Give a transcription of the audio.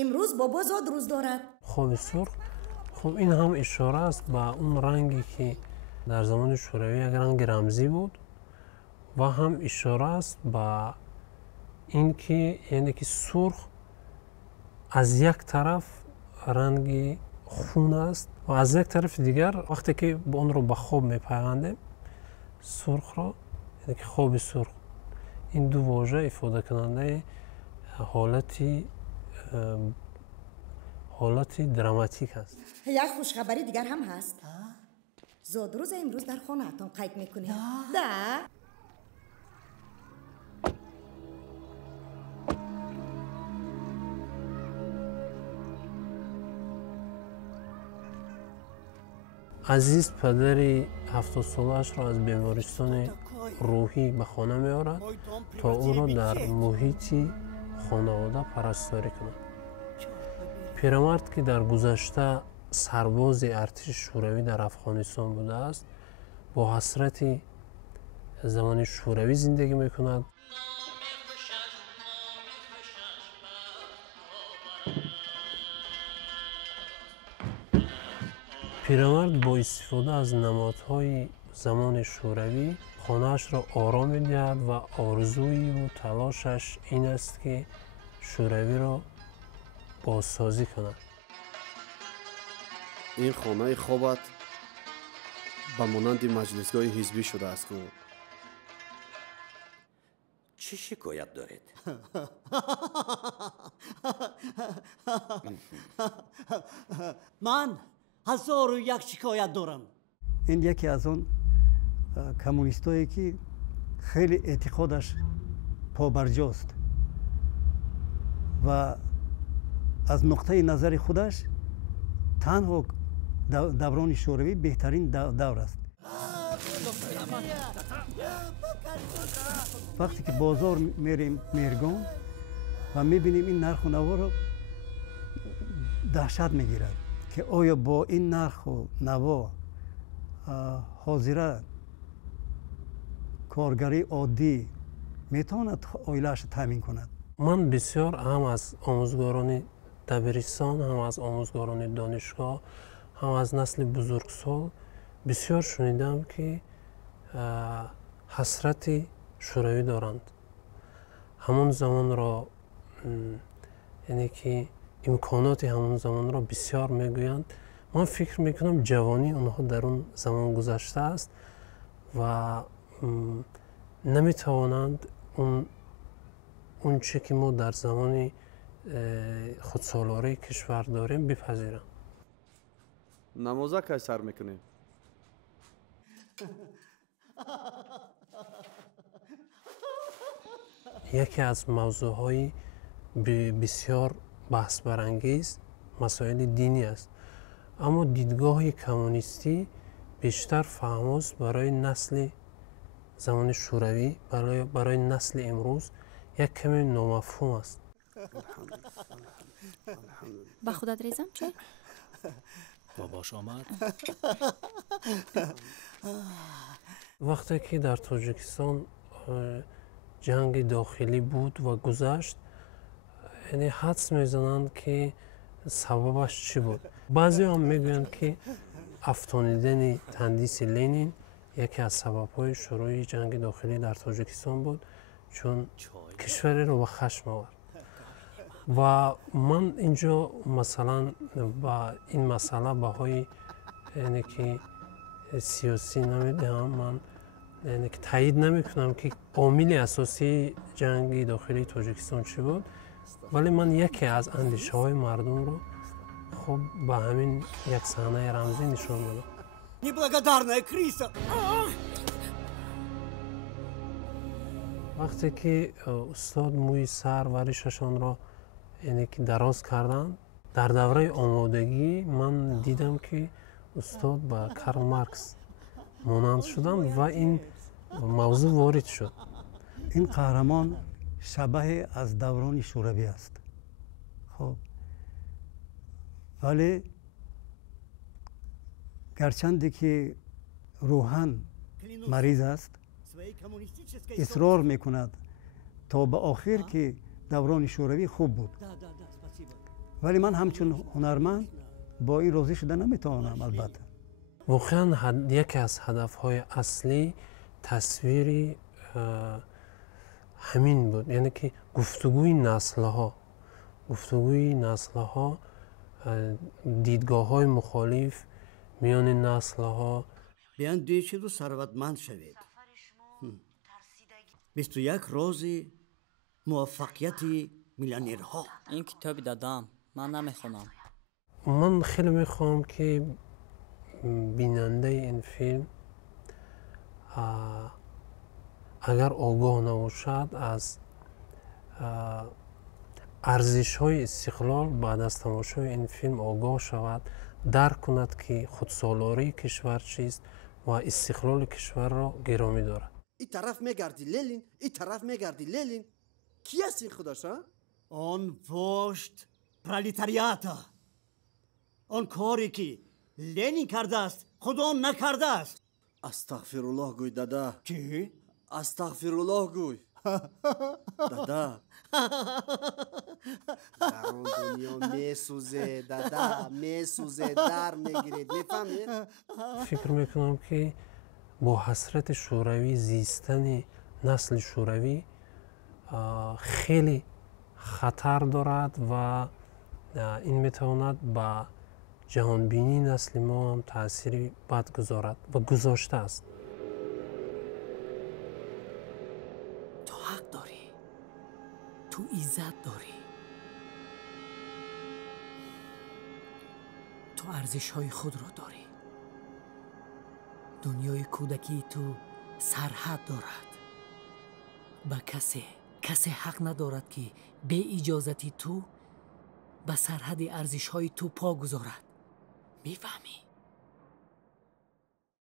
امروز بابا زاد روز دارد. خواب سرخ، خب این هم اشاره است به اون رنگی که در زمان شوروی یک رنگ رمزی بود و هم اشاره است به این که یعنی که سرخ از یک طرف رنگ خون است و از یک طرف دیگر وقتی که اون رو به خواب میپیوندیم سرخ را یعنی که خواب سرخ، این دو واژه افاده کننده حالتی دراماتیک است. یک خوشخبری دیگر هم هست. زادروز امروز در خانه‌تان قید میکنیم. ده. عزیز پدری 70 سالش را از بیمارستان روحی به خانه می آورد تا او را در محیطی خانواده پرستاری کند. پیرمرد که در گذشته سرباز ارتش شوروی در افغانستان بوده است با حسرت زمان شوروی زندگی می کند. پیرمرد با استفاده از نمادهای زمان شوروی خانه‌اش را آرام می‌دهد و آرزوی و تلاشش این است که شوروی را بازسازی کند. این خانه خوابت به مانند مجلسگاه حزبی شده است. چه شکایت دارید؟ من 1001 شکایت دارم. این یکی از اون کمونیستایی که خیلی اعتقادش پابرجاست و از نقطه نظر خودش تنها دوران شوروی بهترین دور است. وقتی که بازار میریم میرگان و میبینیم این نرخ و نوا رو دهشت میگیرد که آیا با این نرخ و نوا حاضره کارگری عادی میتواند عائله‌اش تامین کند؟ من بسیار هم از آموزگاران دبیرستان، هم از آموزگاران دانشگاه، هم از نسل بزرگسال بسیار شنیدم که حسرت شوروی دارند. همون زمان را یعنی که امکانات همون زمان را بسیار میگویند. من فکر میکنم جوانی اونها در اون زمان گذشته است و نمیتوانند اون چه که ما در زمان خودسالاری کشور داریم بپذیرند. نمازه که سر میکنیم؟ یکی از موضوعهای بسیار بحث برانگیز مسائل دینی است، اما دیدگاه کمونیستی بیشتر فهماست برای نسل زمان شوروی، برای نسل امروز یک کمی نامفهوم است. با خودت ریزم چه؟ باباش آمد؟ وقتی که در تاجیکستان جنگ داخلی بود و گذشت، یعنی حدس میزنند که سببش چی بود. بعضی هم میگویند که افغانیدن تندیس لنین یکی از سبب‌های شروع جنگ داخلی در تاجیکستان بود، چون کشوری رو به خشم آورد. و من اینجا مثلا با این مسئله بهای یعنی که سیاسی نمیدهم، من یعنی که تایید نمیکنم که عامل اساسی جنگ داخلی تاجیکستان چی بود، ولی من یکی از اندیشه های مردم رو خب به همین یک صحنه رمزی نشون میدم. Неблагодарная крыса! وقتی که استاد موی سر و ریششان را یعنی که دراز کردن، در دوره آمادگی من دیدم که استاد با کارل مارکس مانند شدن و این موضوع وارد شد. این قهرمان شبیه از دوران شوروی است. خب ولی گرچند که روحاً مریض است، اصرار میکند تا به آخر که دوران شوروی خوب بود ولی من همچون هنرمند با این راضی شده نمیتوانم البته. واقعا یکی از هدف‌های اصلی تصویری همین بود، یعنی که گفتگوی نسل‌ها، دیدگاه‌های مخالف میان نسل‌ها. بیاندیشید و ثروتمند شوید. 21 روزی موفقیت میلیونرها. این کتابی دادم، من نمیخونم. من خیلی میخوام که بیننده این فیلم اگر آگاه نباشد از ارزش‌های استقلال، بعد از تماشای این فیلم آگاه شود، درک کند که خودسالاری کشور چیست و استقلال کشور را گرامی دارد. این طرف میگردی لنین، این طرف میگردی لنین. کی است این خودش ها؟ آن پشت پرولتاریاتا. آن کاری که لنین کرده است خدا نکرده است. استغفرالله گوی دادا. چی؟ استغفرالله گوی. دادا در اون دنیا میسوزه دادا، میسوزه، در میگیرید. میفهمید؟ فکر میکنم که با حسرت شوروی زیستن نسل شوروی خیلی خطر دارد و این میتواند با جهانبینی نسل ما هم تأثیری بد گذارد و گذاشته است. تو حق داری، تو عزت داری، تو ارزش های خود رو داری. دنیای کودکی تو سرحد دارد و کسی حق ندارد که به اجازتی تو به سرحد ارزش های تو پا گذارد. میفهمی؟